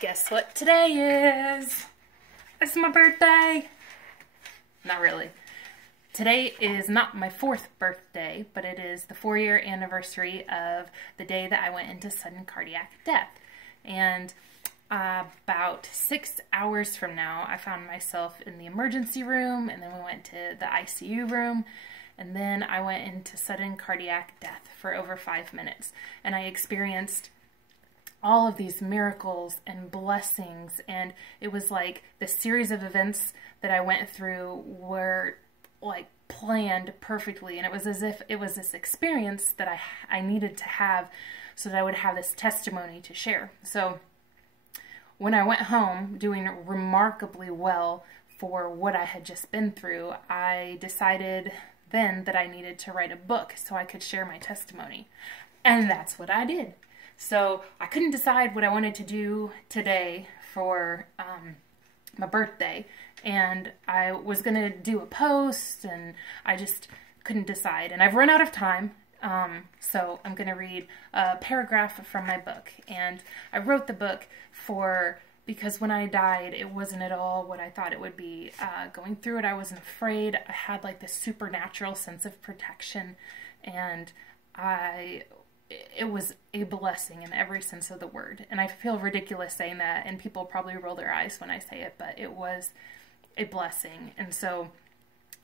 Guess what today is? It's my birthday. Not really. Today is not my 4th birthday, but it is the 4-year anniversary of the day that I went into sudden cardiac death. And about 6 hours from now, I found myself in the emergency room, and then we went to the ICU room, and then I went into sudden cardiac death for over 5 minutes. And I experienced all of these miracles and blessings, and it was like the series of events that I went through were like planned perfectly, and it was as if it was this experience that I needed to have so that I would have this testimony to share. So when I went home doing remarkably well for what I had just been through, I decided then that I needed to write a book so I could share my testimony. And that's what I did. So I couldn't decide what I wanted to do today for my birthday, and I was going to do a post, and I just couldn't decide. And I've run out of time, so I'm going to read a paragraph from my book. And I wrote the book because when I died, it wasn't at all what I thought it would be. Going through it, I wasn't afraid. I had like this supernatural sense of protection, and it was a blessing in every sense of the word. And I feel ridiculous saying that, and people probably roll their eyes when I say it, but it was a blessing. And so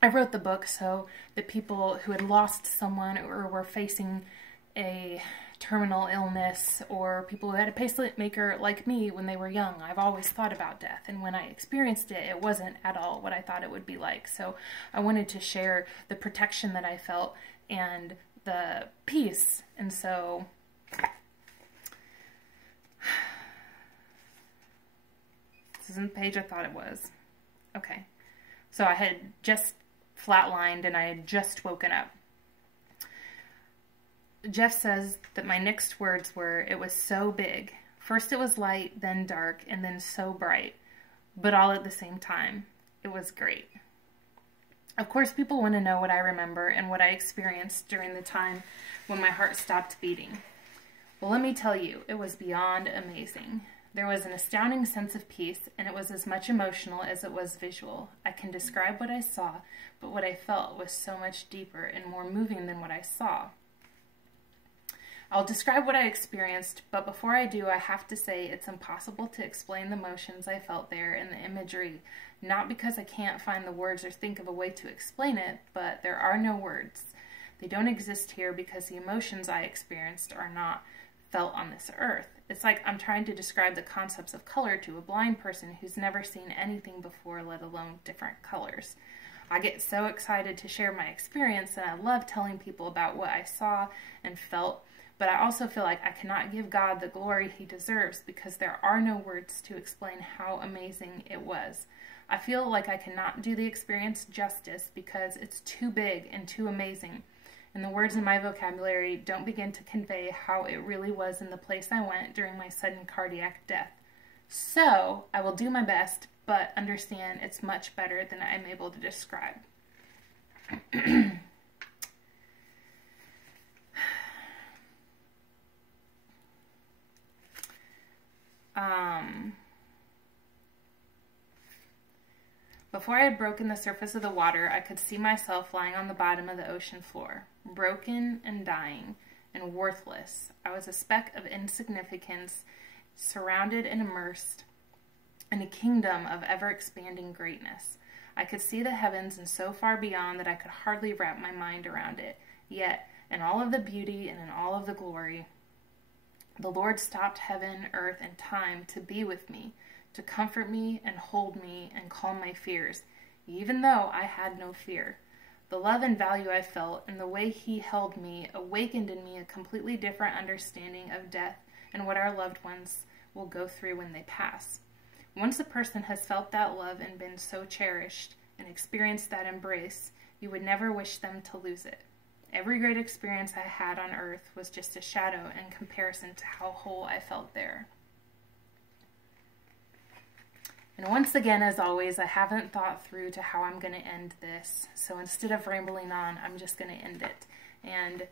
I wrote the book so that people who had lost someone or were facing a terminal illness, or people who had a pacemaker like me when they were young, I've always thought about death, and when I experienced it, it wasn't at all what I thought it would be like. So I wanted to share the protection that I felt and the peace. And so this isn't the page I thought it was. Okay, so I had just flatlined and I had just woken up. Jeff says that my next words were, "It was so big. First it was light, then dark, and then so bright, but all at the same time. It was great." Of course, people want to know what I remember and what I experienced during the time when my heart stopped beating. Well, let me tell you, it was beyond amazing. There was an astounding sense of peace, and it was as much emotional as it was visual. I can describe what I saw, but what I felt was so much deeper and more moving than what I saw. I'll describe what I experienced, but before I do, I have to say it's impossible to explain the emotions I felt there and the imagery, not because I can't find the words or think of a way to explain it, but there are no words. They don't exist here because the emotions I experienced are not felt on this earth. It's like I'm trying to describe the concepts of color to a blind person who's never seen anything before, let alone different colors. I get so excited to share my experience, and I love telling people about what I saw and felt, but I also feel like I cannot give God the glory he deserves because there are no words to explain how amazing it was. I feel like I cannot do the experience justice because it's too big and too amazing, and the words in my vocabulary don't begin to convey how it really was in the place I went during my sudden cardiac death. So I will do my best, but understand it's much better than I'm able to describe. Before I had broken the surface of the water, I could see myself lying on the bottom of the ocean floor, broken and dying and worthless. I was a speck of insignificance, surrounded and immersed in a kingdom of ever-expanding greatness. I could see the heavens and so far beyond that I could hardly wrap my mind around it. Yet, in all of the beauty and in all of the glory, the Lord stopped heaven, earth, and time to be with me, to comfort me and hold me and calm my fears, even though I had no fear. The love and value I felt and the way he held me awakened in me a completely different understanding of death and what our loved ones will go through when they pass. Once a person has felt that love and been so cherished and experienced that embrace, you would never wish them to lose it. Every great experience I had on earth was just a shadow in comparison to how whole I felt there. And once again, as always, I haven't thought through to how I'm going to end this. So instead of rambling on, I'm just going to end it. And